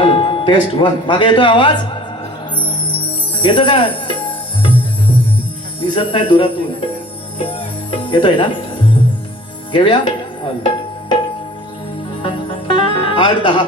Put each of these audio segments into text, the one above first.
Hello taste one. मागे येतोय आवाज? येतो का? दिसत नाही दुरातून. येतोय ना? घेऊया 8-10.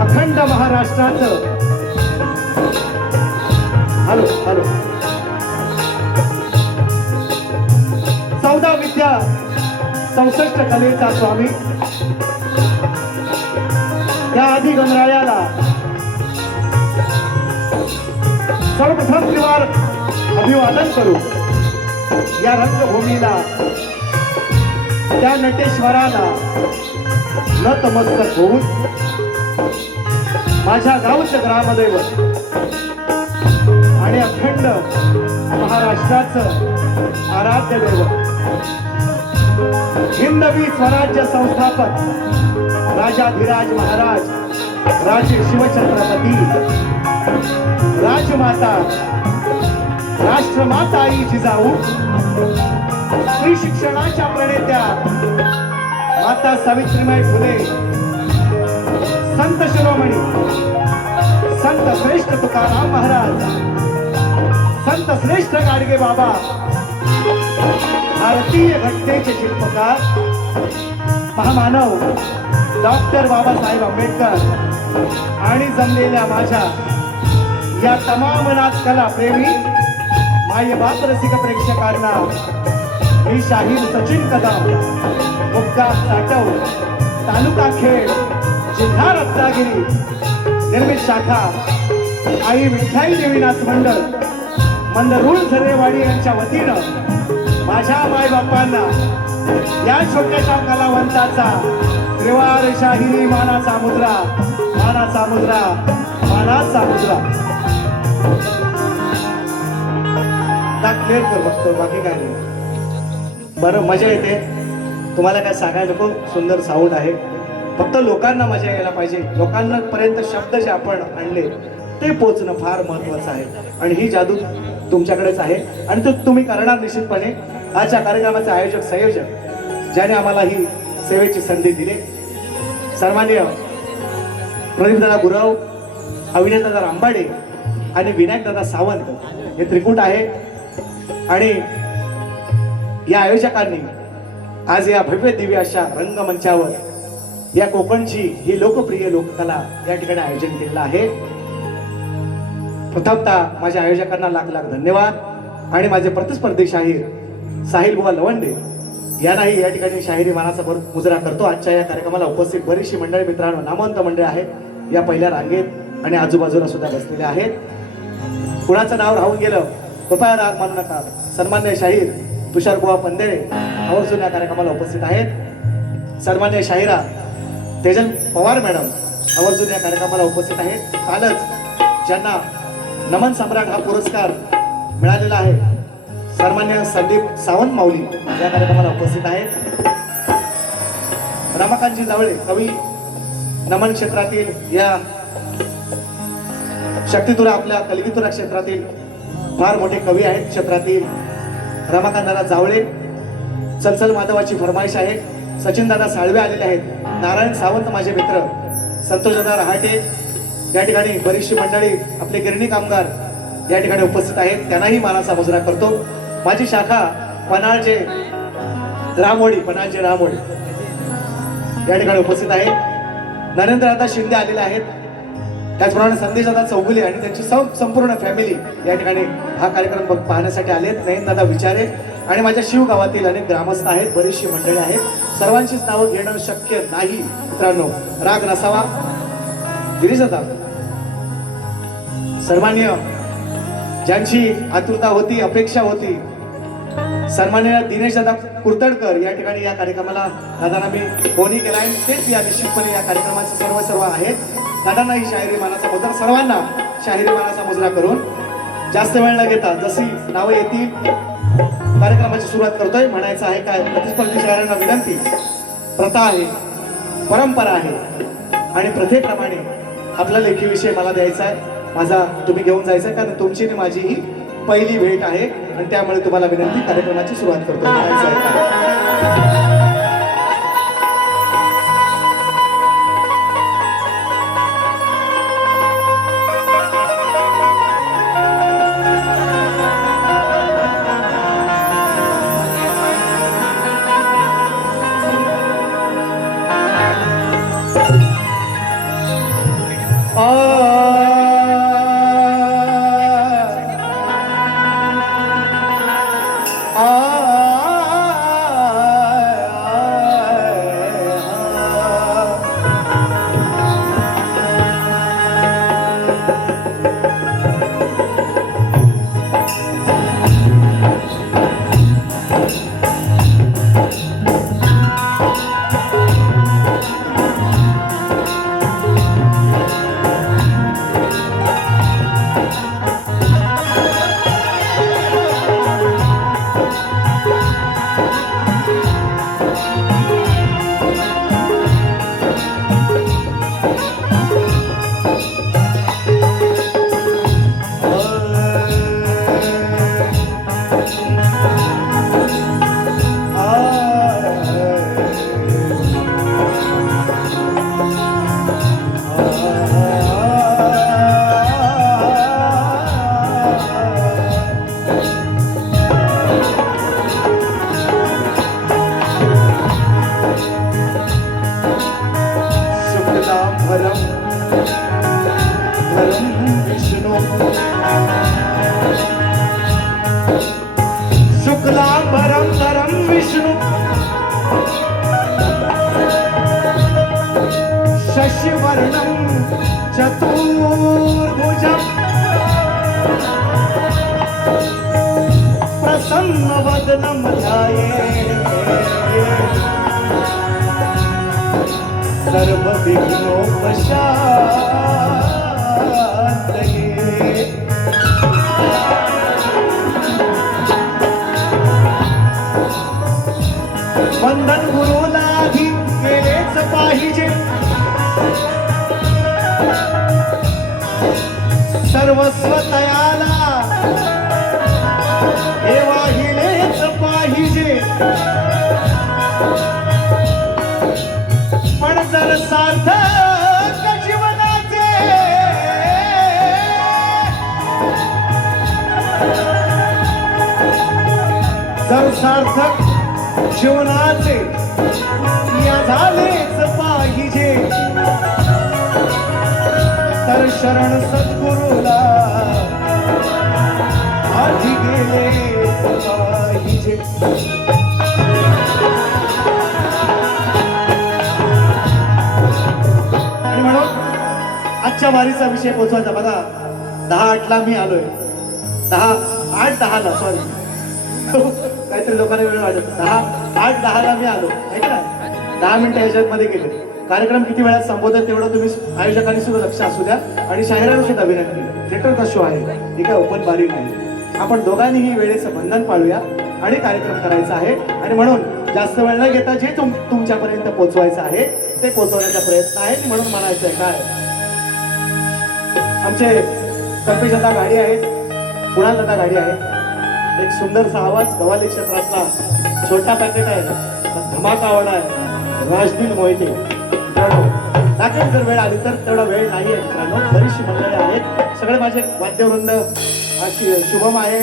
अखंड महाराष्ट्राचं हॅलो 14 विद्या 64 कलेचा स्वामी त्या आदि गणरायाला सर्वप्रथम त्रिवार अभिवादन करू. या रंगभूमीला त्या नटेश्वराला नतमस्तक होऊन माझ्या गावचं ग्रामदैवत आणि अखंड महाराष्ट्राचं आराध्य दैवत हिंदवी स्वराज्य संस्थापक राजाधिराज महाराज राजे शिवछत्रपती राजमाता राष्ट्रमाता आई जिजाऊ स्त्री शिक्षणाच्या प्रणेत्या माता सावित्रीबाई फुले संत शिरोमणी संत श्रेष्ठ तुकाराम महाराज संत श्रेष्ठ गाडगे बाबा भारतीय घटनेचे शिल्पकार महामानव डॉक्टर बाबासाहेब आंबेडकर आणि जमलेल्या माझ्या या तमाम नाचकला प्रेमी मायबाप रसिक प्रेक्षकांना मी शाहीर सचिन कदम मुक्काम साटव तालुका खेड जिल्हा रत्नागिरी निर्मित शाखा आई विठ्ठाई देवीनाथ मंडळ मंदरुळ झरेवाडी यांच्या वतीनं माझ्या मायबापांना या छोट्याशा कलावंताचा त्रिवार शाहिरी मानाचा मुद्रा मानाचा मुद्रा मानाचा मुद्रा क्लिअर कर बघतो बाकी काय नाही. बरं मजा येते. तुम्हाला काय सांगायला नको. सुंदर साऊंड आहे. फक्त लोकांना मजा यायला पाहिजे. लोकांना पर्यंत शब्द जे आपण आणले ते पोचणं फार महत्वाचं आहे आणि ही जादू तुमच्याकडेच आहे आणि तो तुम्ही करणार निश्चितपणे. आजच्या कार्यक्रमाचे आयोजक संयोजक ज्याने आम्हाला ही सेवेची संधी दिली सन्माननीय प्रदीपदादा गुरव अविनाशदादा रामबाडे आणि विनायकदादा सावंत हे त्रिकूट आहे. आणि या आयोजकांनी आज या भव्य दिव्य अशा रंगमंचावर या कोकणची ही लोकप्रिय लोककला या ठिकाणी आयोजन केलेलं आहे. प्रथमतः माझ्या आयोजकांना लाख लाख धन्यवाद आणि माझे प्रतिस्पर्धी शाहीर साहिल बुवा लवंडे यांनाही या ठिकाणी शाहिरी मानाचा मुजरा करतो. आजच्या या कार्यक्रमाला उपस्थित बरीचशी मंडळी मित्रांनो नामवंत मंडळी आहेत. या पहिल्या रांगेत आणि आजूबाजूला सुद्धा बसलेले आहेत. कुणाचं नाव राहून गेलं कृपया राग मानू नका. सन्मान्य शाहीर तुषार बुवा पंधेरे आवर्जून या कार्यक्रमाला उपस्थित आहेत. सन्मान्य शाहिरा तेजल पवार मॅडम आवर्जून या कार्यक्रमाला उपस्थित आहेत. कालच ज्यांना नमन सम्राट हा पुरस्कार मिळालेला आहे सन्मान्य संदीप सावंत माऊली या कार्यक्रमाला उपस्थित आहेत. रमाकांतजी जावळे कवी नमन क्षेत्रातील या शक्तितुरा आपल्या कलगीतुरा क्षेत्रातील फार मोठे कवी आहेत. क्षेत्रातील रमाकांतदादा जावळे चलचल माधवाची फरमाईश आहे. सचिनदादा साळवे आलेले आहेत. नारायण सावंत माझे मित्र, संतोषदादा रहाटे या ठिकाणी बरीचशी मंडळी आपले गिरणी कामगार या ठिकाणी उपस्थित आहेत. त्यांनाही मानाचा मुजरा करतो. माझी शाखा पन्हाळचे रामोडी या ठिकाणी उपस्थित आहे. नरेंद्रदादा शिंदे आलेले आहेत. त्याचप्रमाणे संदेशदादा चौगुले आणि त्यांची संपूर्ण फॅमिली या ठिकाणी हा कार्यक्रम पाहण्यासाठी आलेत. नयनदादा विचारे आणि माझ्या शिव गावातील अनेक ग्रामस्थ आहेत. बरीचशी मंडळी आहेत. सर्वांचीच नावं घेणं शक्य नाही मित्रांनो, राग नसावा. गिरीशदादा सर्वमान्य ज्यांची आतुरता होती, अपेक्षा होती, सन्माननीय दिनेश दादा कुर्तडकर या ठिकाणी या कार्यक्रमाला दादांना मी फोनही केला आहे. तेच या निश्चितपणे या कार्यक्रमाचे सर्व आहेत. दादांना ही शाहिरी मानाचा मुजरा, सर्वांना शाहिरी मानाचा मुजरा करून जास्त वेळ न घेता जशी नावं येतील कार्यक्रमाची सुरुवात करतोय. म्हणायचं आहे काय, प्रतिस्पर्धी शाहिरांना विनंती, प्रथा आहे, परंपरा आहे आणि प्रथेप्रमाणे आपला लेखी विषय मला द्यायचा आहे. माझा तुम्ही घेऊन जायचं आहे, कारण तुमची आणि माझी ही पहिली भेट आहे आणि त्यामुळे तुम्हाला विनंती, कार्यक्रमाची सुरुवात करतो. म्हणायचं आहे काय. शशिवर्णं चतुर्भुजं प्रसन्नवदनं ध्यायेत् सर्वविघ्नोपशान्तये। वंदन गुरुला आधी केलेच पाहिजे, सर्वस्व तयाला हे वाहिलेच पाहिजे. पण जर सार्थक जीवनाचे जीवनाचे या झालेच पाहिजे, तर शरण सद्गुरुला आधी गेलेच पाहिजे. आणि म्हणून आजच्या वारीचा विषय पोहोचवायचा बघा. 10:08ला मी आलोय. 8:10ला सॉरी काहीतरी लोकांना वेळ वाटत. 8:10ला मी आलो आहे का. 10 मिनिटं याच्यात मध्ये गेले. कार्यक्रम किती वेळात संबोधत तेवढं तुम्ही आयोजकांनी सुद्धा लक्ष असू द्या आणि शाहिरांना सुद्धा विनंती. थिएटरचा शो आहे, ही काय ओपन बारी नाही. आपण दोघांनीही वेळेचं बंधन पाळूया आणि कार्यक्रम करायचा आहे. आणि म्हणून जास्त वेळ न घेता जे तुमच्यापर्यंत पोहोचवायचं आहे ते पोहोचवण्याचा प्रयत्न आहे. म्हणून म्हणायचं आहे काय, आमचे कल्पेश दादा गाडी आहेत, कुणाल दादा गाडी आहे. एक सुंदरसा आवाज गव्हाली क्षेत्रातला छोटा पॅकेट आहे, धमाका आवडा आहे, राजदील मोहिते. दाखल जर वेळ आली तर तेवढा वेळ नाही आहे मित्रांनो. बरीचशी मंडळी आहेत, सगळे माझे वाद्यवृंद. शुभम आहे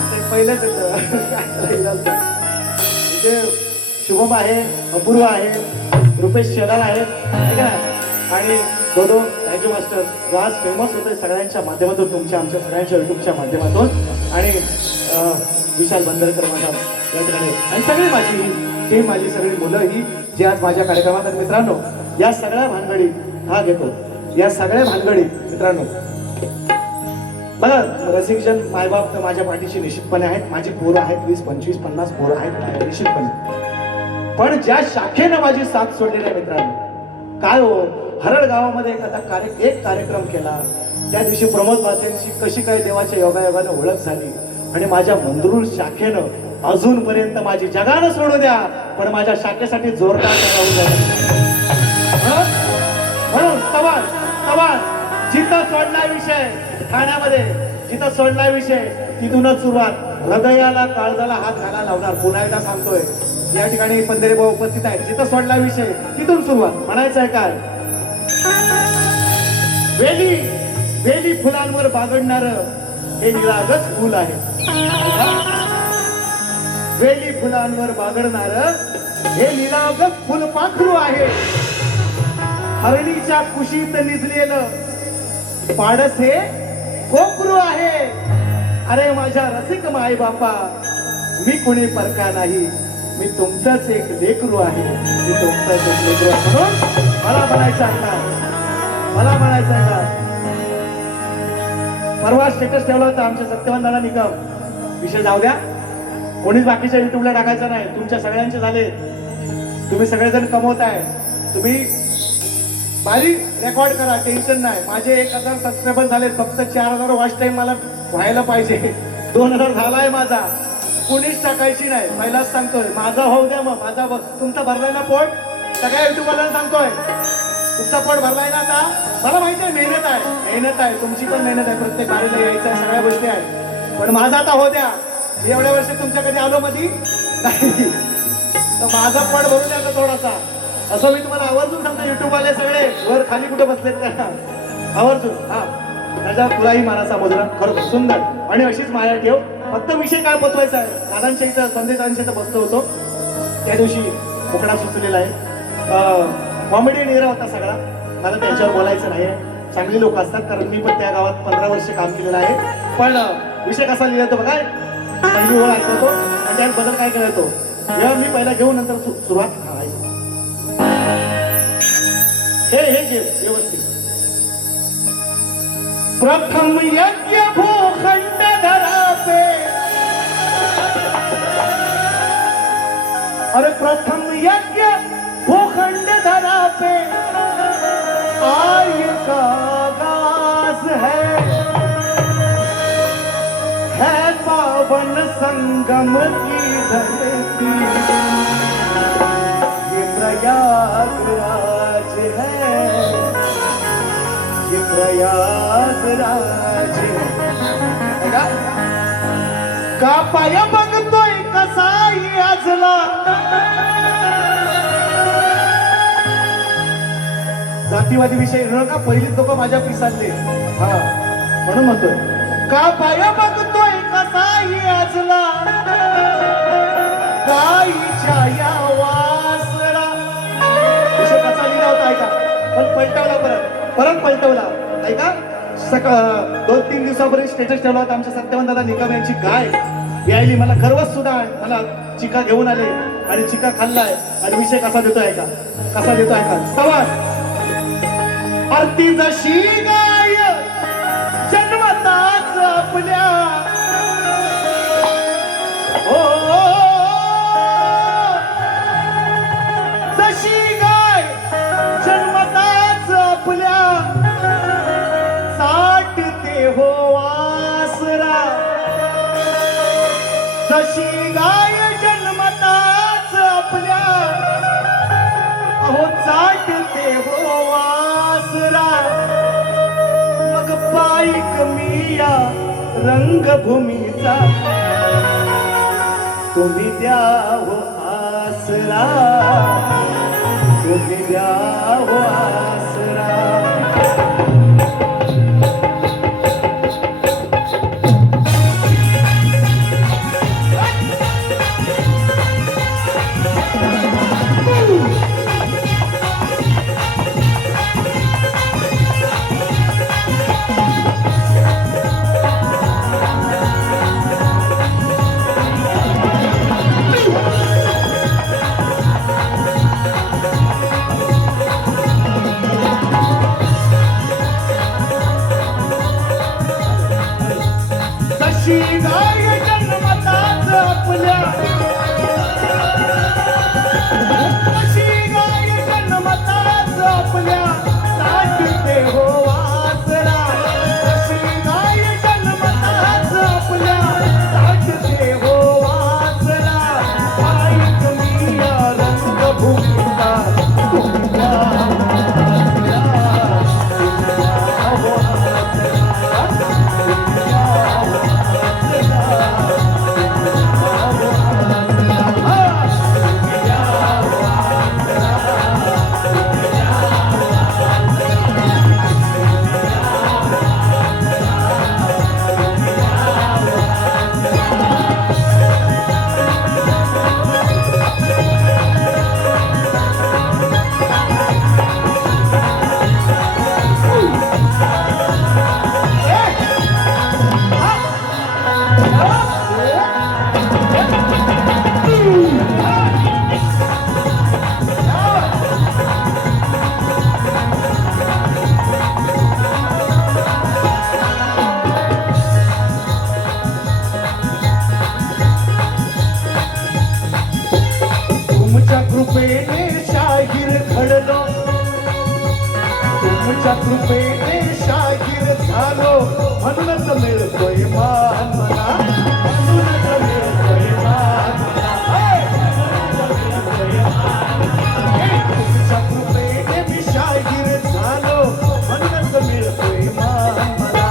ते पहिलेच इथे, शुभम आहे, अपूर्व आहे, रुपेश शेलार आहे आणि दोदो राजू मास्टर जो आज फेमस होते सगळ्यांच्या माध्यमातून, तुमच्या आमच्या सगळ्यांच्या युट्यूबच्या माध्यमातून. आणि विशाल बंदरकर माझा या ठिकाणी आणि सगळी माझी टीम, माझी सगळी मुलं ही जी आज माझ्या कार्यक्रमात आहेत मित्रांनो. या सगळ्या भानगडी हा घेतो, या सगळ्या भानगडी मित्रांनो बघा. रसिकजन मायबाप तर माझ्या पाठीशी निश्चितपणे आहेत. माझी पोरं आहेत, 20, 25, 50 पोरं आहेत निश्चितपणे. पण ज्या शाखेनं माझी साथ सोडलेली आहे मित्रांनो, काय हो, हरड गावामध्ये एक कार्यक्रम केला. त्या दिवशी प्रमोद बासेंची कशी काय देवाच्या योगायोगानं ओळख झाली आणि माझ्या मंदरूळ शाखेनं अजूनपर्यंत माझी जगानं सोडू द्या पण माझ्या शाखेसाठी जोरदार राहू द्या. म्हणून तवार जिथं सोडला विषय ठाण्यामध्ये, जिथं सोडला विषय तिथूनच सुरुवात. हृदयाला काळजाला हात घाला लावणार. पुन्हा एकदा सांगतोय, या ठिकाणी पंधरे भाऊ उपस्थित आहेत. जिथं सोडला विषय तिथून सुरुवात. म्हणायचं आहे काय, वेली फुलांवर बागडणार हे निरागस फुल आहे. वेली फुलांवर बागडणार हे निरागस फुलपाखरू आहे. हरणीच्या कुशीत निजलेलं पाडस हे कोकरू आहे. अरे माझ्या रसिक माय बापा, मी कुणी परका नाही, मी तुमचंच एक लेकरू आहे. मी तुमचंच एक लेकरू आहे. म्हणून मला म्हणायचं आहे का, परवा स्टेटस ठेवला होता आमच्या सत्यवान दादा निकम. विषय जाऊ द्या, कोणीच बाकीच्या युट्यूबला टाकायचं नाही. तुमच्या सगळ्यांचे झाले, तुम्ही सगळेजण कमवताय. तुम्ही बारी रेकॉर्ड करा, टेन्शन नाही. माझे 1000 सबस्क्रायबर झाले, फक्त 4000 वॉच टाइम मला व्हायला पाहिजे. 2000 झालाय माझा. कोणीच टाकायची नाही. पहिलाच सांगतोय, माझा होऊ द्या. मग माझा तुमचा भरलाय ना पोट, सगळ्या युट्यूबवाल्यांना सांगतोय तुमचा पोट भरलाय ना आता. मला माहिती आहे मेहनत आहे, तुमची पण मेहनत आहे, प्रत्येक बारीला यायचं आहे, सगळ्या गोष्टी आहेत. पण माझा आता हो द्या. मी एवढ्या वर्ष तुमच्या कधी आलो मधी नाही, तर माझा पोट भरून द्या थोडासा. असं मी तुम्हाला आवर्जून सांगतो. युट्यूबवाले सगळे वर खाली कुठे बसलेत का, आवर्जून. हा, त्याचा तुलाही मानाचा मुजरा खरोखर सुंदर. आणि अशीच माया ठेव. फक्त विषय काय पोचवायचा आहे, दादांच्या इथं संदेशांच्या इथं बसलो होतो त्या दिवशी. मुकडा सुचलेला आहे, कॉमेडी निरा होता सगळा. मला त्यांच्यावर बोलायचं नाही, चांगली लोक असतात, कारण मी पण त्या गावात 15 वर्ष काम केलेलं आहे. पण विषय कसा लिहिला तो बघा, पहिली ओळ ऐकवतो आणि त्यात बदल काय करायचो. जेव्हा मी पहिला घेऊन नंतर सुरुवात हे घे व्यवस्थित. प्रथम यज्ञ भूखंड धरा पे, अरे प्रथम यज्ञ भूखंड धरा पे आय का आगाज है पावन संगम की धरती, ये प्रयागराज है, ये प्रयागराज है. का पाया बघतोय कसाई आजला, जातीवादी विषय नका. पहिलीच लोक माझ्या पिसातले. हा, म्हणून म्हणतोय का पाया बघतोय कसाई आजला, गाईच्या या वासरा. विषय कसा लिहिला होता ऐका, पण पलटवला परत पलटवला ऐका. 2-3 दिवसापूर्वी स्टेटस ठेवला होता आमच्या सत्यवान दादा निकम यांची गाय यायली. मला खरवच सुद्धा मला चिका घेऊन आले आणि चिका खाल्लाय. आणि विषय कसा देतोय ऐका, कसा देतोय ऐका. सवाल आरती जशी गाय जन्मताच आपल्या हो जशी गाय जन्मताच आपल्या साठते हो आसरा जशी गाय जन्मताच आपल्या अहो चाटते हो वासरा मग पायिक मी या रंगभूमीचा तुम्ही द्या हो आसरा तुम्ही द्या हो आसरा जशी गाय जन्मताच आपल्या जशी गाय जन्मताच आपल्या साठते हो वासरा जशी गाय जन्मताच आपल्या साठते हो वासरा पायिक मी या रंगभूमीचा तुम्ही द्या हो तुमच्या कृपेने शाहीर घडलो तुमच्या कृपेने शाहीर झालो म्हणूनच मिळतोय मान मला म्हणूनच मिळतोय मान तुमच्या कृपेने मी शाहीर झालो म्हणूनच मिळतोय मान मला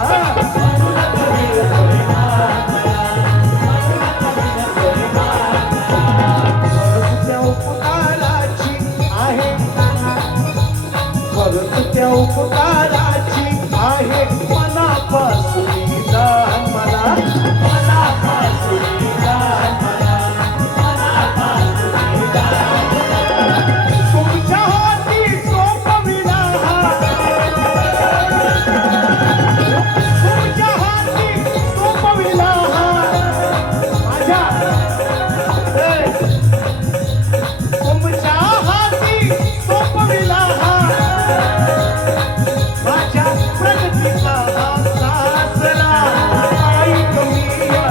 म्हणूनच मिळतोय मान खरंच त्या उपकाराची आहे मनापासून दान मला मनापासून दान मला मनापासून दान तुमच्या हाती सोपविला तुमच्या हाती सोपविला माझ्या तुमच्या हाती सोपविला माझ्या प्रगतीचा सासरा पायिक मी या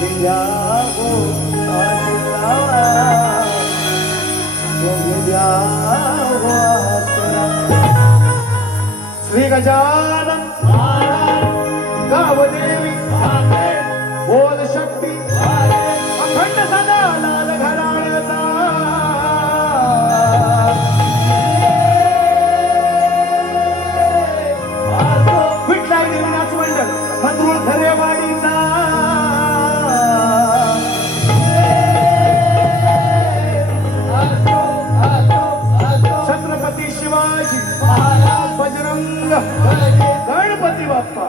द्या हो आसरा, तुम्ही द्या हो आसरा. श्री गजानन गावदेवी बोल शक्ती अखंड सदा लाल घराण्याचा. विठ्ठल देवनाच मंडळ मंदुळ खरेवाडीचा. छत्रपती शिवाजी बजरंग गणपती बाप्पा.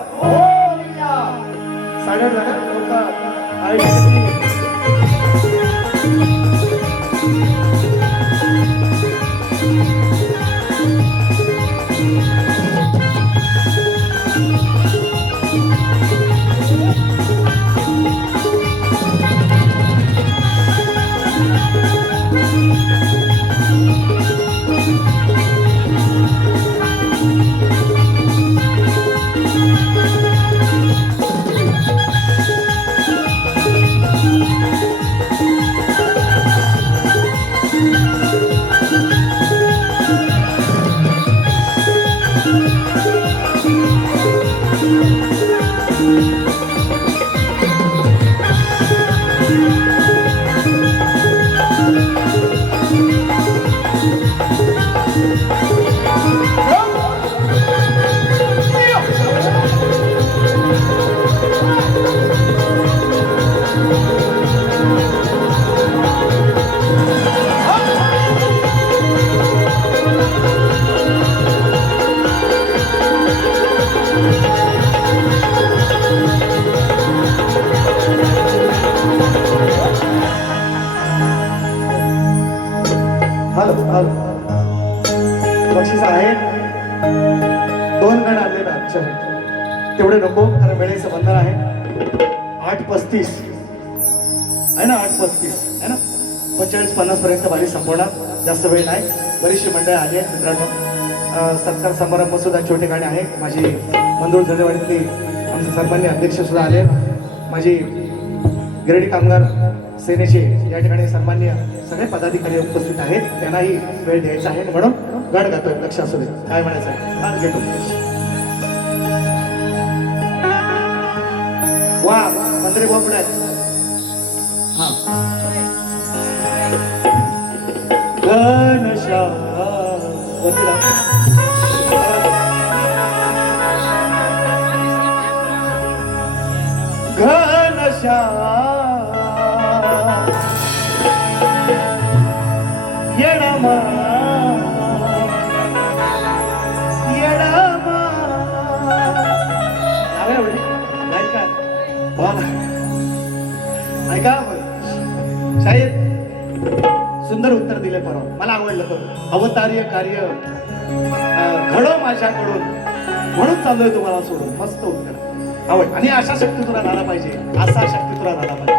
सागर झाला बक्षीस आहे. 2 गण आणले ना तेवढे नको कारण वेळेचं बंधन आहे. 8:35 आहे ना, 8:35 आहे ना, 45-50 पर्यंत बारी संपवणार. जास्त वेळ नाही. बरीचशी मंडळी आली आहेत मित्रांनो. सत्कार समारंभ सुद्धा छोटे गाणे आहे. माझी मंदुळ झरेवाडीतली आमचे सन्मान्य अध्यक्ष सुद्धा आले. माझी गिरडी कामगार सेनेचे या ठिकाणी सन्मान्य सगळे पदाधिकारी उपस्थित आहेत. त्यांनाही वेळ द्यायचा आहे म्हणून गण गातोय. लक्ष असू दे काय म्हणायचं आहे. हात घेतो. वा मंत्री भाऊ पुढे आहेत. हा घनश्याम येडामा येडामा ऐका शाहीर सुंदर उत्तर दिले. परवा मला आवडलं. तो अवतार्य कार्य घडो माझ्याकडून म्हणून चाललोय तुम्हाला सोडून. मस्त उत्तर आवड. आणि अशा शक्ती तुला झाला पाहिजे. असा शक्ती तुला झाला पाहिजे.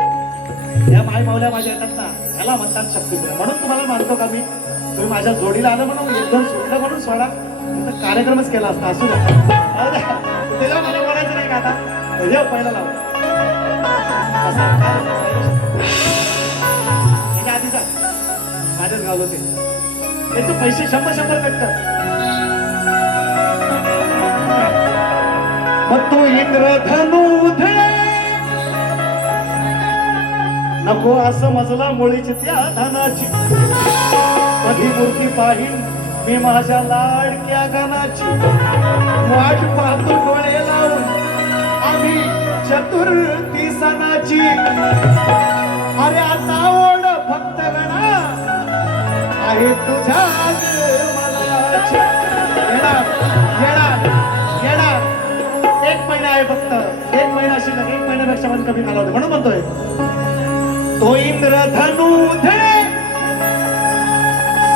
या माय मावल्या माझ्या येतात ना याला म्हणतात शक्ती तुला. म्हणून तुम्हाला मानतो का मी. तुम्ही माझ्या जोडीला आलं म्हणून 1-2 सुटलं म्हणून सोडा कार्यक्रमच केला असता. असू द्या त्याला मला बोलायचं नाही का आता. जेव्हा पहिला लाव आधीचा माझ्याच गाव होते. त्याचे पैसे 100 भेटतात. मग तू इंद्रधनुधे नको असं मजला मुळीची त्या धनाची. कधी मूर्ती पाहिन मी माझ्या लाडक्या गणाची. वाट पाहतो डोळे लावून आम्ही चतुर्थी सणाची. अरे आता ओढ फक्त गणा आहे तुझ्या मलाची. येणार येणार येणार. 1 महिना आहे फक्त. 1 महिना शिल्लक. 1 महिन्यापेक्षा पण कमी कालावधी म्हणून म्हणतोय. तो इंद्रधनुधे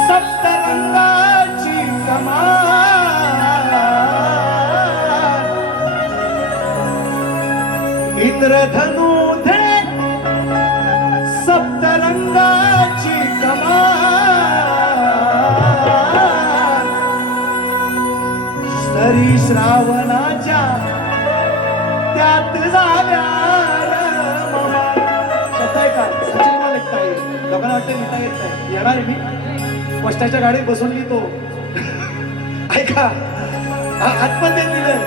सप्तरंगाची कमान. इंद्रधनुधे सप्तरंगाची कमान. सरी श्रावणाच्या त्यात झाल्या रममान. ते लिहिता येत नाही. येणार आहे मी पोस्टाच्या गाडीत बसून लिहितो. ऐका आत्महत्या दिलं.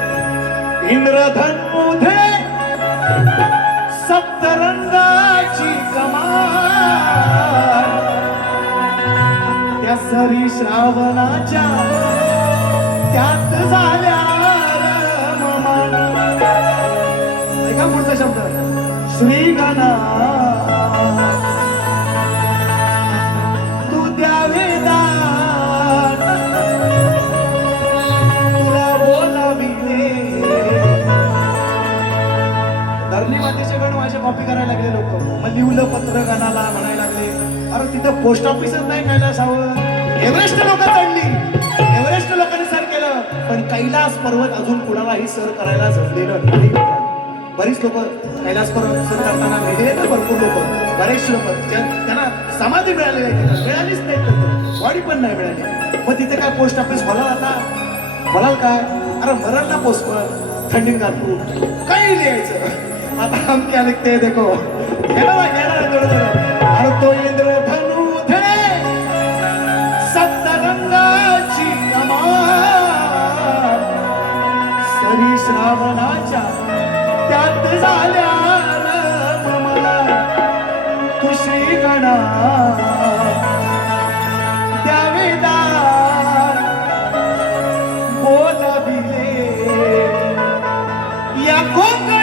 इंद्रधनुधे सप्तरंगाची कमाल त्या सरी श्रावणाच्या त्यात झाल्या रममान. ऐका पुढचा शब्द श्री गणा तू द्यावे दान तुला बोलाविले. धरणी मातेचे गण माझ्या कॉपी करायला लागले लोक. मग लिवलं पत्र गणाला म्हणायला लागले. अरे तिथं पोस्ट ऑफिसच नाही कैलासावर. एव्हरेस्ट लोक चढली. एव्हरेस्ट लोकांनी सर केलं पण कैलास पर्वत अजून कुणालाही सर करायला जमलेलं नाही. बरीच लोक कैलास पर्वत सर करताना मिळले तर भरपूर लोक बरेचसे लोक त्यांना समाधी मिळाली नाही. मिळालीच नाही. बॉडी पण नाही मिळाली. मग तिथे काय पोस्ट ऑफिस बोला आता बोलाल काय. अरे मरण ना पोस्ट पर थंडी काढतो काही लिहायचं. आता हम क्या लिखते हैं देखो. घेणार थोडं. अरे तो इंद्रधनु धे सप्तरंगाची कमाल सरी श्रावणाच्या त्यात झाल्या रममान. तू श्री गणा द्यावे दान बोलाविले या कोकणात.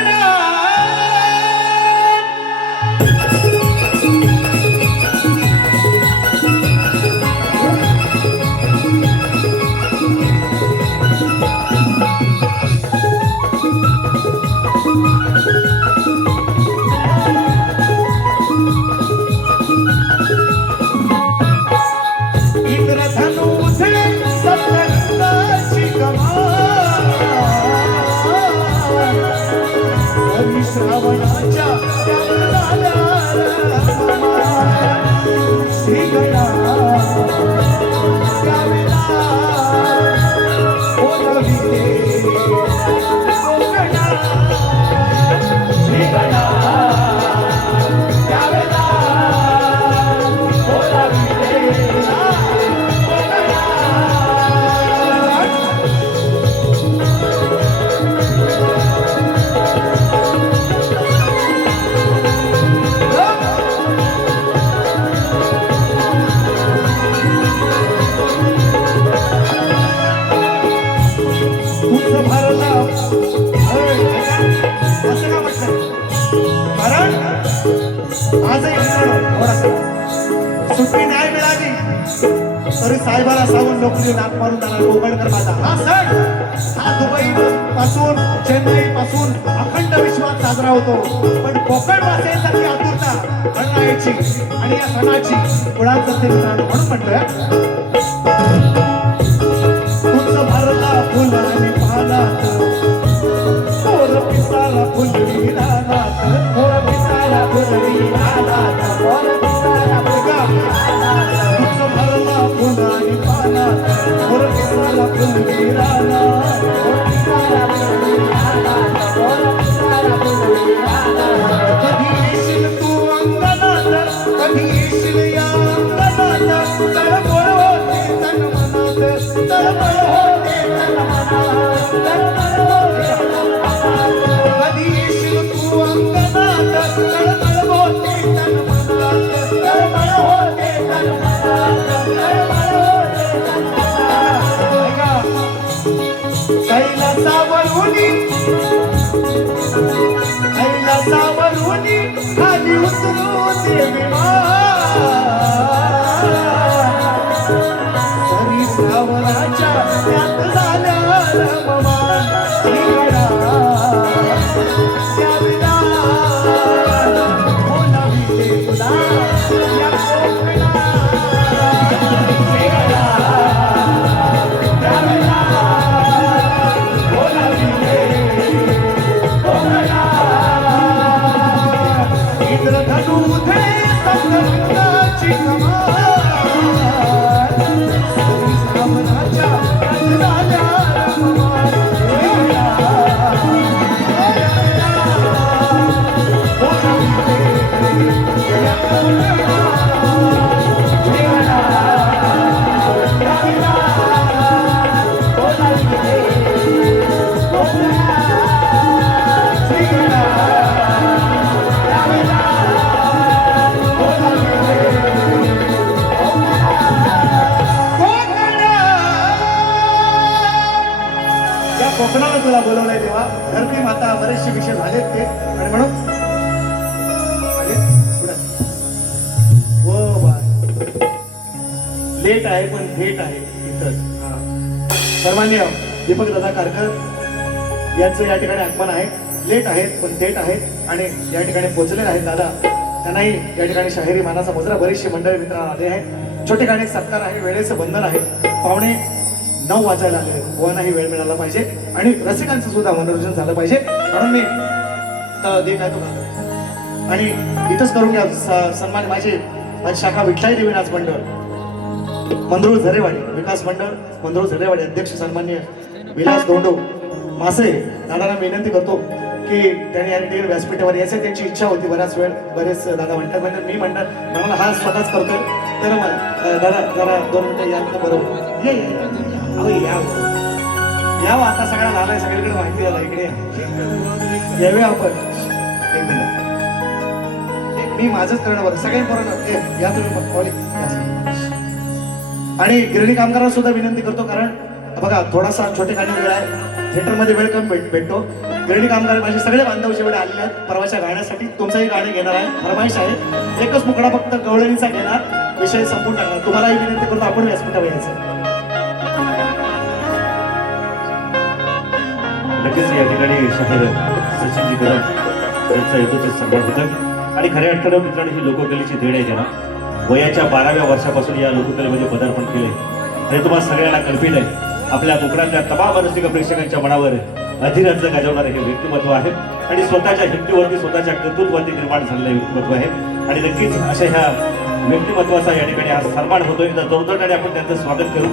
इंद्रधनुधे सप्तरंगाची कमाल सरी श्रावणाच्या त्यात झाल्या रममान. श्री गणा द्यावे दान बोलाविले कोकणात. श्री गणा द्यावे दान बोलाविले तुझं भरला. असं का म्हटलं कारण आजही सुट्टी नाही मिळाली तरी साहेबाला सांगून नोकरी नाक मारून जाणार कोकणकर माझा. हा सण हा दुबई पासून चेन्नई पासून अखंड विश्वात साजरा होतो. पण कोकण वासियांसाठी आतुरता गणरायाची आणि या सणाची कुणाचं ते म्हणून म्हटलं. तुझं भरला फुलांनी पानात मोर पिसाला फुलली रानात. मोर पिसाला फुलली रानात. मोर पिसाला फुलली रानात. तुझं भरला फुलांनी पानात मोर पिसाला फुलली रानात. मोर पिसाला फुलली रानात. मोर पिसाला फुलली रानात. कधी येशील तू अंगणात कधी येशील या अंगणात. तळमळ होते तन मनात. तळमळ होते तन मनात. तळमळ होते तन मनात. कधी येशील तू अंगणात तळमळ होते तन मनात. तळमळ होते तन मनात. तळमळ होते तन मनात. कैलासावरुनी खाली उतरू दे विमान. सरी श्रावणाच्या त्यात झाल्या रममान. श्री गणा द्यावे दान बोलाविले तुला या कोकणात. श्री गणा द्यावे दान बोलाविले कोकणात. इंद्रधनुधे सप्तरंगाची कमाल सरी श्रावणाच्या त्यात झाल्या रममान. बोलाविले या कोकणात. स्वप्नानं तुला बोलवलंय देवा. धरती माता बरेचसे विषय झालेत ते, आणि म्हणून आले पुढे. हो बाय, लेट आहे पण थेट आहे इथंच. सर्वांनी दीपक दादा कारकर यांचं या ठिकाणी आगमन आहे. लेट आहेत पण थेट आहेत आणि या ठिकाणी पोहोचलेले आहेत दादा. त्यांनाही या ठिकाणी शाहिरी मानाचा मुजरा बरीचशी मंडळी मित्रांना आले आहे. छोटे गाणे सत्कार आहे, वेळेचं बंधन आहे. 8:45 वाजायला आले. गोवांनाही वेळ मिळाला पाहिजे आणि रसिकांचं सुद्धा मनोरंजन झालं पाहिजे, म्हणून मी दे काय तुला आणि इथंच करून घ्या सन्मान. माझी शाखा विठ्ठल देवी नाच मंडळ मंदरूळ झरेवाडी विकास मंडळ मंदरूळ झरेवाडी अध्यक्ष सन्मान्य विलास दोंडो मासे दादांना विनंती करतो की त्यांनी या ठिकाणी व्यासपीठावर यायचं. त्यांची इच्छा होती बराच वेळ. बरेच दादा म्हणतात म्हणजे मी म्हणतात म्हणाला हा स्वतःच करतोय. तर दादा जरा 2 मिनिटं या बरोबर ये यावं आता सगळ्या झालाय, सगळीकडे माहिती झाला. इकडे यावे आपण. 1 मिनिट मी माझंच करणं बरं. सगळे बरोबर या तुम्ही. आणि गिरणी कामगारांना सुद्धा विनंती करतो, कारण बघा थोडासा छोटे गाणी वेळ आहे, थिएटरमध्ये वेळ कमी भेटतो. गिरणी कामगार माझे सगळे बांधव जेवढे आलेले आहेत परवाच्या गाण्यासाठी तुमचंही गाणे घेणार आहे. फरमाईश आहे, एकच मुकडा फक्त गवळणीचा घेणार, विषय संपून टाकणार. तुम्हालाही विनंती करतो आपण व्यासपीठावर यायचं. नक्कीच या ठिकाणी शाहीर सचिनजी कदम यांचा येतोच सन्मान होतं. आणि खऱ्या अर्थानं मित्रांनो ही लोककलेची देण आहे त्यांना. वयाच्या 12व्या वर्षापासून या लोककलेमध्ये पदार्पण केले आणि तुम्हाला सगळ्यांना कल्पित आहे आपल्या कोकणातल्या तमाम रसिक प्रेक्षकांच्या मनावर अधिराज्य गाजवणारे हे व्यक्तिमत्व आहे आणि स्वतःच्या हिमतीवरती स्वतःच्या कर्तृत्वावरती निर्माण झालेलं व्यक्तिमत्व आहे. आणि नक्कीच अशा ह्या व्यक्तिमत्वाचा या ठिकाणी हा सन्मान होतोय. तर जोरदार आपण त्यांचं स्वागत करू.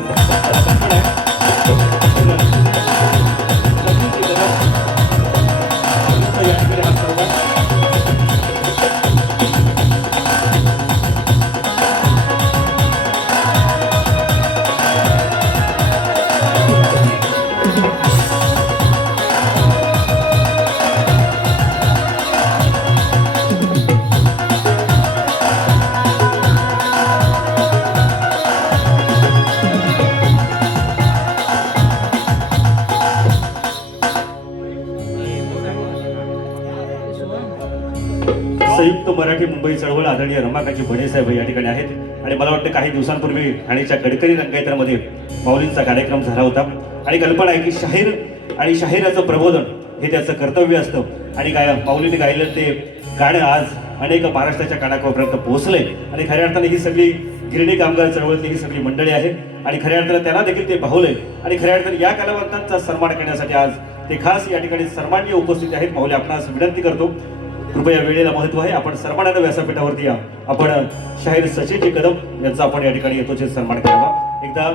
संयुक्त मराठी मुंबई चळवळ आदरणीय रमाकांची बडे साहेब या ठिकाणी आहेत. आणि मला वाटतं काही दिवसांपूर्वी ठाण्याच्या गडकरी रंगायत्रामध्ये माऊलींचा कार्यक्रम झाला होता. आणि कल्पना आहे की शाहीर आणि शाहिराचं प्रबोधन हे त्याचं कर्तव्य असतं. आणि माऊलीने गायलेलं ते गाणं आज अनेक महाराष्ट्राच्या कानाकोपऱ्यात पोहोचलंय. आणि खऱ्या अर्थाने ही सगळी गिरणी कामगार चळवळीतली ही सगळी मंडळी आहे आणि खऱ्या अर्थाने त्यांना देखील ते पाहलंय. आणि खऱ्या अर्थाने या कलावंतांचा सन्मान करण्यासाठी आज ते खास या ठिकाणी सन्माननीय उपस्थित आहेत. माऊली आपणास विनंती करतो, कृपया वेळेला महत्व आहे, आपण सर्वांना व्यासपीठावरती या. आपण शाहीर सचिनजी कदम यांचा आपण या ठिकाणी येतोच सन्मान करावा.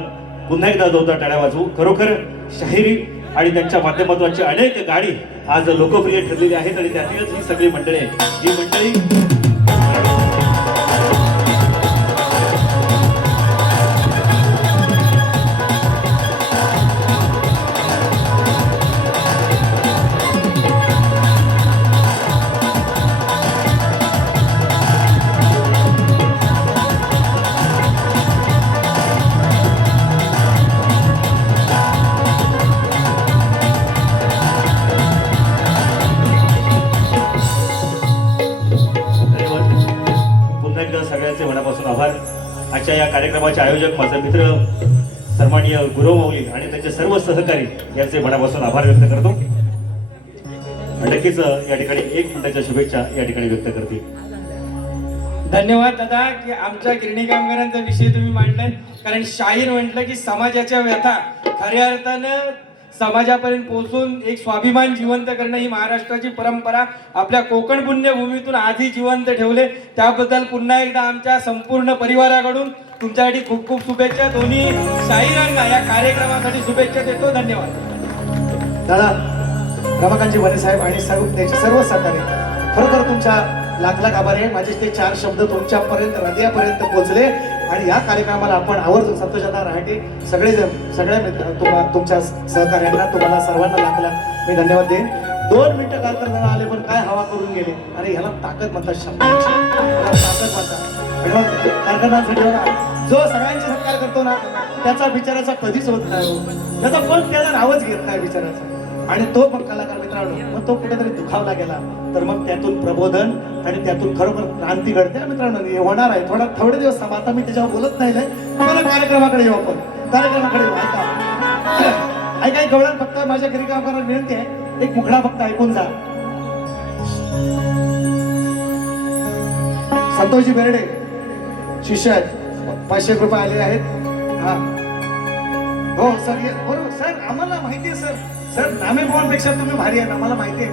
पुन्हा एकदा जोरदार टाळ्या वाजवू. खरोखर शाहिरी आणि त्यांच्या माध्यमातूनची अनेक गाणी आज लोकप्रिय ठरलेली आहेत आणि त्यातीलच ही सगळी मंडळी आहे. ही मंडळी सगळ्यांचे मनापासून आभार. आजच्या या कार्यक्रमाचे आयोजक माझा मित्र सन्माननीय गुरव माऊली आणि त्यांचे सर्व सहकारी यांचे मनापासून आभार व्यक्त करतो. नक्कीच या ठिकाणी 1 मिनिटाच्या शुभेच्छा या ठिकाणी व्यक्त करतील. धन्यवाद दादा की आमच्या गिरणी कामगारांचा विषय तुम्ही मांडलाय. कारण शाहीर म्हटलं की समाजाच्या व्यथा खऱ्या अर्थानं समाजापर्यंत पोहोचून एक स्वाभिमान जिवंत करणं ही महाराष्ट्राची परंपरा आपल्या कोकण पुण्यभूमीतून आधी जिवंत ठेवले. त्याबद्दल पुन्हा एकदा आमच्या संपूर्ण परिवाराकडून तुमच्यासाठी खूप खूप शुभेच्छा. दोन्ही शाहिरांना या कार्यक्रमासाठी शुभेच्छा देतो. धन्यवाद दादा रमाकांतजी बडे साहेब आणि त्यांचे सर्व सहकारी. खरोखर तुमच्या लाख लाख आभार आहे. माझे ते 4 शब्द तुमच्यापर्यंत हृदयापर्यंत पोहोचले आणि या कार्यक्रमाला आपण आवर्जून संतोषाता राहते सगळ्या तुमच्या सहकार्यांना तुम्हाला सर्वांना लाख लाख मी धन्यवाद देईन. 2 मिनिटं काय तर जरा आले पण काय हवा करून गेले. अरे ह्याला ताकद म्हणतात, शब्दाची ताकद म्हणतात. कारखान्यांसाठी जो सगळ्यांचे सत्कार करतो ना त्याचा बिचाराचा कधीच होत नाही. त्याचा पण त्याचं नावच घेत नाही बिचाराचं. आणि तो पण कलाकार मित्रांनो मग तो कुठेतरी दुखावला गेला तर मग त्यातून प्रबोधन आणि त्यातून खरोखर क्रांती घडते हा मित्रांनो. हे होणार आहे थोडे दिवस थांबा. आता मी त्याच्यावर बोलत नाही मला कार्यक्रमाकडे येऊ आपण कार्यक्रमाकडे येऊ. ऐका एक गवळण फक्त माझ्या घरी काम करायला विनंती आहे एक मुखडा फक्त ऐकून जा. संतोषजी बेर्डे शिष्य आहेत 500 रुपये आले आहेत. हा हो सर बरोबर सर आम्हाला माहिती आहे सर नामे पेक्षा तुम्ही भारी आहे आम्हाला माहिती आहे.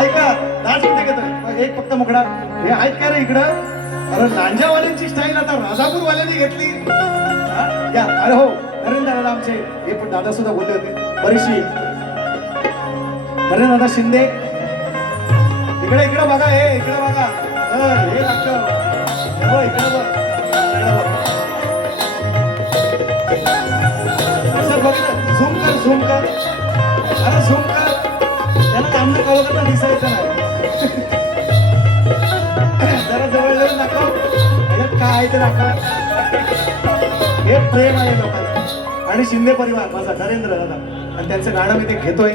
ऐका लाज कुठे घेतोय एक फक्त मुखडा हे ऐक का रे इकडं. अरे लांजावाल्यांची स्टाईल आता राजापूरवाल्यांनी घेतली. या अरे हो नरेंद्र दादा आमचे हे पण दादा सुद्धा बोलले होते बरीचशी. नरेंद्र दादा शिंदे इकडे बघा हे इकडे बघा हे लागतं हो इकडे बघ झूम कर अरे झूम कर त्याला आमचं कळवलं दिसायचं नाही. जरा जवळ जवळ दाखव याच्यात काय आहे ते दाखव. हे प्रेम आहे लोकांचं आणि शिंदे परिवार माझा नरेंद्र दादा आणि त्यांचं गाणं मी ते घेतोय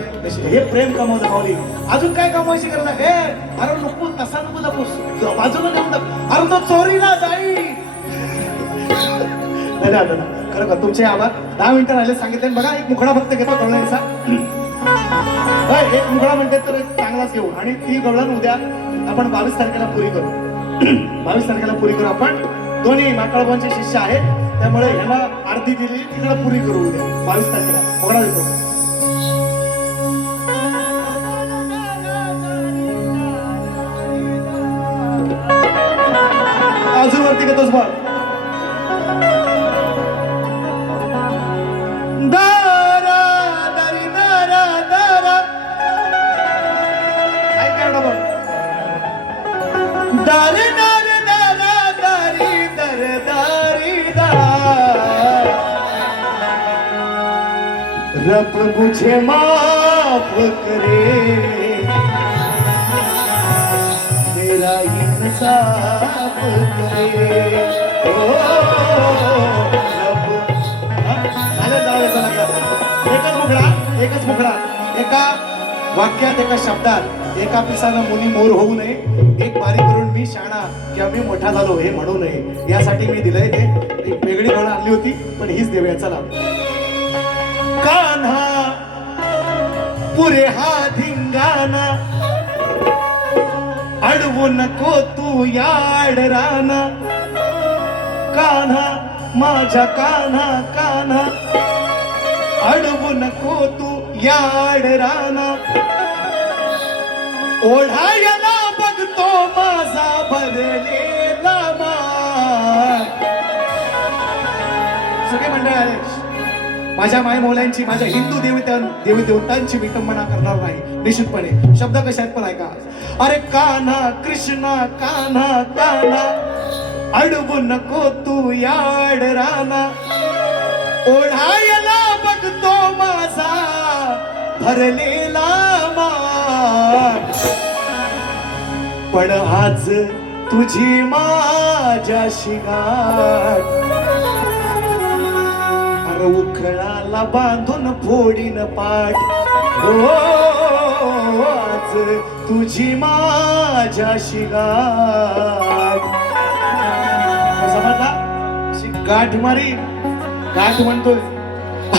हे प्रेम कमवतं माऊली. अजून काय कमवायची गरज आहे. अरे नको तसा नको दाखवूस बाजूला नेऊन अरे तो चोरीला जाईल. दादा खरं तुमचे आभार. 10 मिनिटं राहिले सांगितले बघा एक मुखडा फक्त घेतो गवळणीचा. एक मुखडा म्हणते तर एक चांगलाच घेऊ आणि ती गवळण उद्या आपण 22 तारखेला पुरी करू. 22 तारखेला पुरी करू आपण. दोन्ही माकळबांचे शिष्य आहेत त्यामुळे ह्याला आरती दिली तिकडे पुरी करू उद्या 22 तारखेला मुखडा देतो. अजून वरती घेतोच बघ. दारी दारी दारा दारी दर दारी दा रब मुझे माफ करे मेरा इंसाफ करे ओ रब एकच मुखडा एका वाक्यात एका शब्दात एका पिसानं मुली मोर होऊ नये. एक बारी करून मी शाणा किंवा मी मोठा झालो हे म्हणू नये यासाठी मी दिलंय ते. एक वेगळी गवळण आणली होती पण हीच देऊया चला. कान्हा पुरे हा धिंगाणा अडवू नको तू याड राना. कान्हा माझ्या कान्हा कान्हा अडवू नको तू याड राना. ओढायला बघतो माझा भरलेला मान. सगळे मंडळ आले. माझ्या मायमौल्यांची माझ्या हिंदू देवी देवतांची विटंबना करणार नाही निश्चितपणे. शब्द कसे आहेत पण ऐका. अरे कान्हा कृष्णा कान्हा कान्हा अडवू नको तू याड राना. ओढायला बघतो माझा भरलेला मान. पण आज तुझी माझ्याशी गाठ अरे उखळाला बांधून फोडीन पाठ. हो आज तुझी माझ्याशी गाठ. समजला अशी गाठ मारी गाठ म्हणतोय.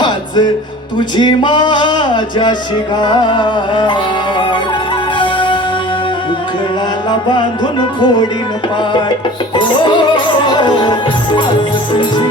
आज तुझी माझ्याशी गाठ उखळाला बांधून फोडीन पाठ. तुझी माझ्याशी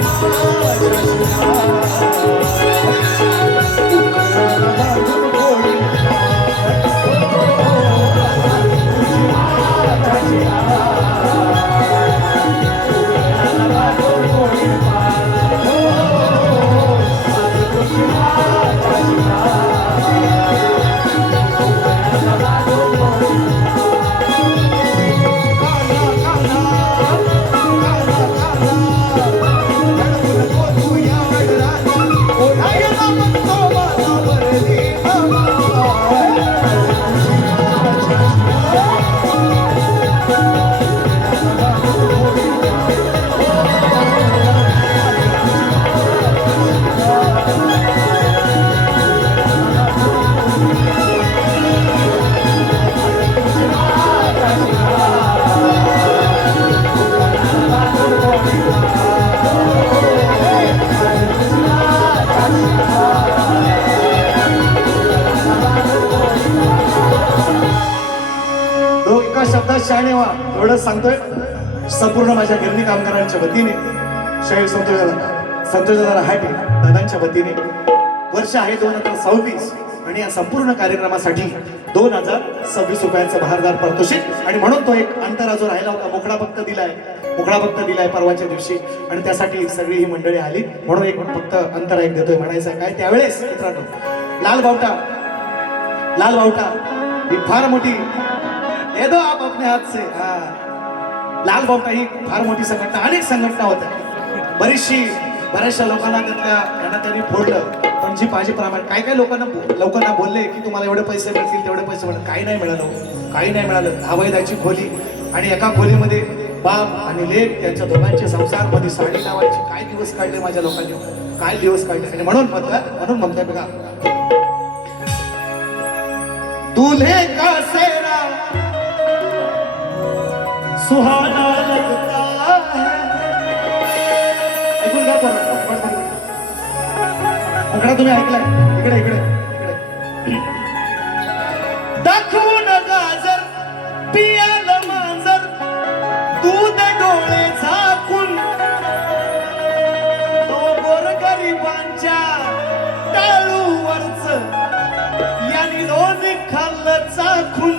Oh, शब्दात शहाणे व्हा एवढंच सांगतोय. संपूर्ण माझ्या गिरणी कामगारांच्या वतीने शाहीर संतोष दादा हाटे दादांच्या वतीने वर्ष आहे 2026 आणि या संपूर्ण कार्यक्रमासाठी 2026 रुपयांचं बहारदार पारितोषिक. आणि म्हणून तो एक अंतरा जो राहिला होता मोकळा फक्त दिलाय परवाच्या दिवशी. आणि त्यासाठी सगळी ही मंडळी आली म्हणून एक फक्त अंतरा एक देतोय म्हणायचं आहे. काय त्यावेळेस मित्रांनो लाल बावटा ही फार मोठी ये दो आप अपने हात से. लाल बावटा ही फार मोठी संघटना अनेक संघटना होत्या बऱ्याचशा लोकांना त्यांना त्यांनी फोडलं. पण जी पाहिजे प्रमाणे काय लोकांना बोलले की तुम्हाला एवढे पैसे मिळतील तेवढे पैसे मिळतील. काही नाही मिळालं. 10 वैदाची खोली आणि एका खोलीमध्ये बाप आणि लेक त्यांच्या दोघांचे संसार मध्ये साडी लावायची. काय दिवस काढले माझ्या लोकांनी आणि म्हणून म्हणतोय बघा दूल्हे का सेहरा सुहाना लगता है. ऐकून घ्या मुकडा तुम्ही ऐकलाय. इकडे दाखवून गाजर पियाल मांजर दूध डोळे झाकून तो गोरगरिबांच्या टाळूवरच यांनी लोणी खाल्लं चाखून.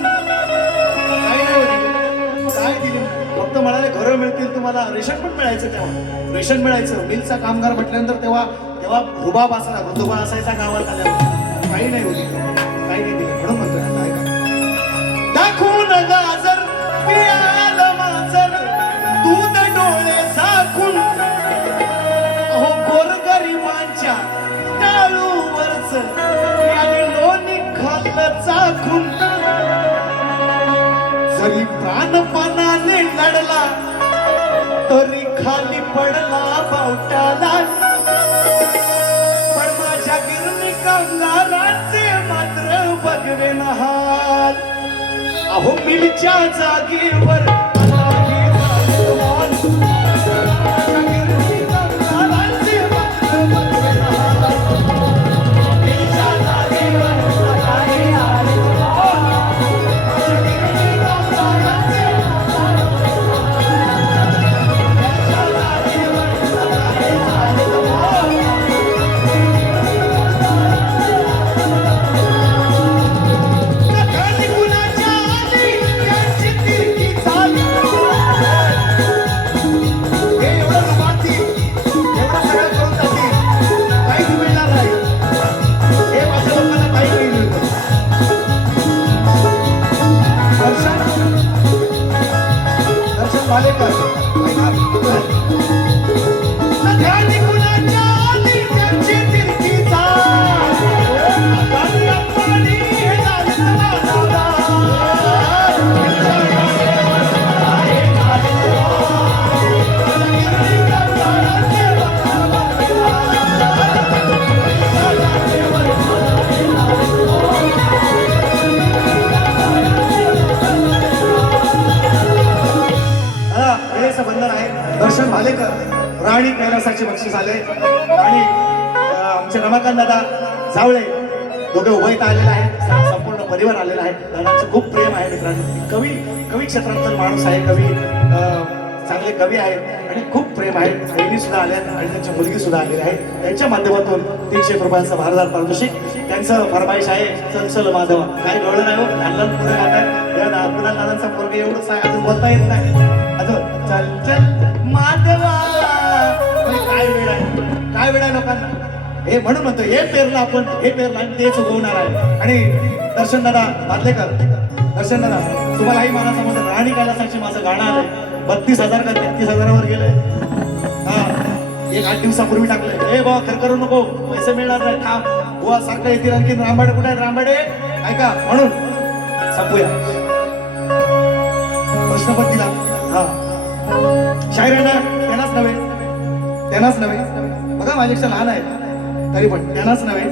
काय दिली फक्त म्हणाले घरं मिळतील तुम्हाला. रेशन पण मिळायचं तेव्हा. रेशन मिळायचं. मिलचा कामगार म्हटल्यानंतर तेव्हा रुबाब असायचा गावात आल्या. काही नाही दिलं म्हणून म्हणतो दाखवून गाजर पियाल मांजर दूध डोळे झाकून अहो गोरगरिबांच्या टाळूवरच याने लोणी खाल्लं चाखून. जरी प्राणपणाने लढला तरी खाली पडला बावटाला. पण माझ्या गिरणी कामगारांचे मात्र बघवे हाल. अहो मिलच्या जागेवर माझ्या गिरणी कामगारांचे मात्र बघवे हाल. मिलच्या जागेवर दर्शन भालेकर राणी कैलासाचे बक्षीस आले. आणि आमचे रमाकांत दादा जावळे दोघे उभयता आलेले आहेत. संपूर्ण परिवार आलेला आहे. दादांचं खूप प्रेम आहे मित्रांनो. कवी क्षेत्रातला माणूस आहे. चांगले कवी आहेत आणि खूप प्रेम आहे. बहिणी सुद्धा आल्या आणि त्यांची मुलगी सुद्धा आलेली आहे. त्यांच्या माध्यमातून 300 रुपयांचा बहारदार पारितोषिक. त्यांचं फरमाईश आहे चल माधवा. काय कळलं नाही हो लहान पुढे राहतात या दादांचा पोरग एवढंच आहे. अजून बोलता येत नाही. अजून चल माधवा. काय वेळ आहे लोकांना. हे म्हणून म्हणतो हे पेरलं आणि तेच उगवणार आहे. आणि दर्शन दादा तुम्हालाही मला समजलं राणी कैलासाची माझं गाणं आलंय. 32,000 का 33,000 गेले. हा एक 8 दिवसापूर्वी टाकलंय. हे बाबा खर करू नको पैसे मिळणार नाही. थांब बुवा सारखं येतील. आणखी रामबाडे कुठे आहेत रामबाडे ऐका म्हणून संपूया प्रश्नपत्तीला. हा शायरांना त्यांनाच नव्हे बघा माझ्यापेक्षा लहान आहेत तरी पण त्यांनाच नव्हे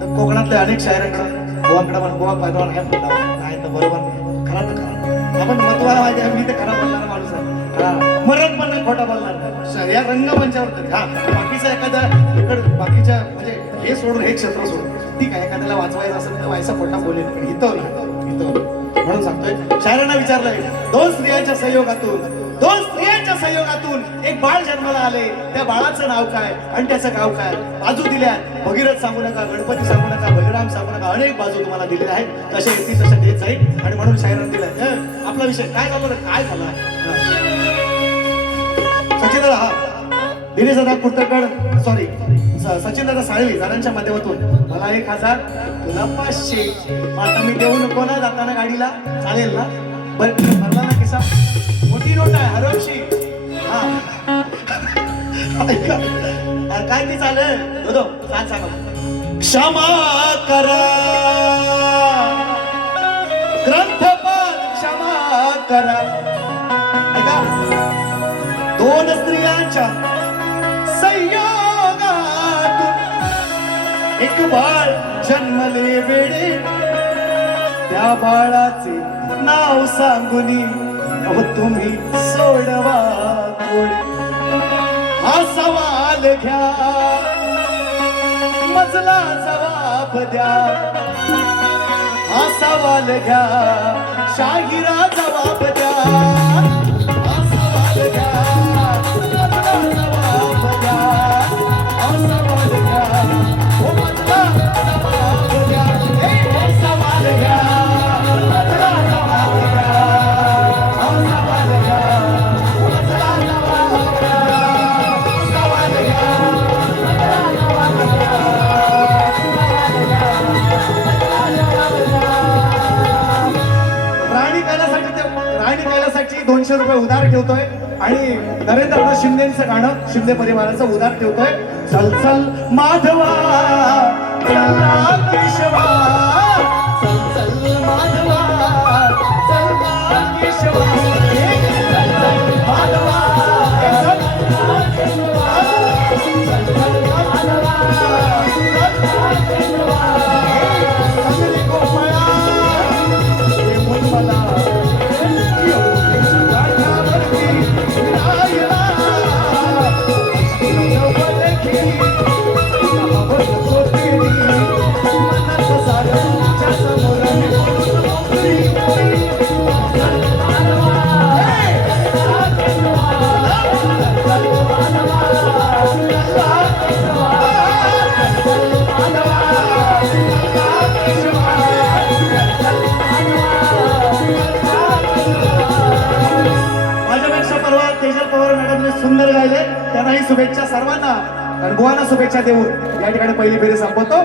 तर कोकणातल्या अनेक शायरांना गोवा पैलवान आहे तर बरोबर खरा तर खरा. आपण महत्वाला माहिती आहे मी ते खरा बोलणारा माणूस आहे. मरण पण नाही खोटा बोलणार या रंगमंचावर. हा बाकीचं एखाद्या बाकीच्या म्हणजे हे सोडून हे क्षेत्र सोडून ठीक आहे. एखाद्याला वाचवायचं असेल तर व्हायचा खोटा बोलेल. पण इथं म्हणून सांगतोय. शायरांना विचारलंय, दोन स्त्रियांच्या संयोगातून एक बाळ जन्माला आले, त्या बाळाचं नाव काय आणि त्याचं गाव काय? बाजू दिल्या, भगीरथ सांगू नका, गणपती सांगू नका, बलराम सांगू नका, अनेक बाजू तुम्हाला दिलेल्या आहेत. तसे येतील तसे देत जाईल. आणि म्हणून शायरांना दिलाय. आपला विषय काय झालं, काय झालं? सचिन दादा, हा दिनेश दादा कुर्तकड, सॉरी सचिन दादा साळवी दादांच्या माध्यमातून मला 1000, तुला 500. आता मी देऊ नको ना जाताना गाडीला, चालेल ना? बरं भरला ना किसा? मोठी नोट आहे हरवशी. हा ऐका, काय ती चालेल दो सांग. क्षमा करा ग्रंथपाल, क्षमा करा. ऐका, दोन स्त्रियांच्या संयोगातून एक बाळ जन्मले वेळे, त्या बाळाचे नाव सांगुनी अहो तुम्ही सोडवा कोडे. हा सवाल घ्या, मजला जबाब द्या. हा सवाल घ्या, शाहिरा जबाब द्या. हा सवाल घ्या, मजला जबाब द्या. हा सवाल घ्या, हो मजला जबाब द्या. हे सवाल घ्या, मजला जबाब द्या. हा सवाल घ्या, मजला जबाब द्या. सवाल घ्या, मजला जबाब द्या. राणी कैलासाठी 200 रुपये उधार ठेवतोय. आणि नरेंद्रनाथ शिंदेचं गाणं, शिंदे परिवाराचं उधार ठेवतोय. चल चल माधवा, चला केशवा, चल चल माधवा, चला केशवा. चल चल माधवा, चल चल केशवा, चल चल माधवा, चल केशवा. चांगली गोपाळा, हे मन मला सुंदर गायले. त्यांनाही शुभेच्छा सर्वांना. आणि बुवांना शुभेच्छा देऊन या ठिकाणी पहिली फेरी संपवतो.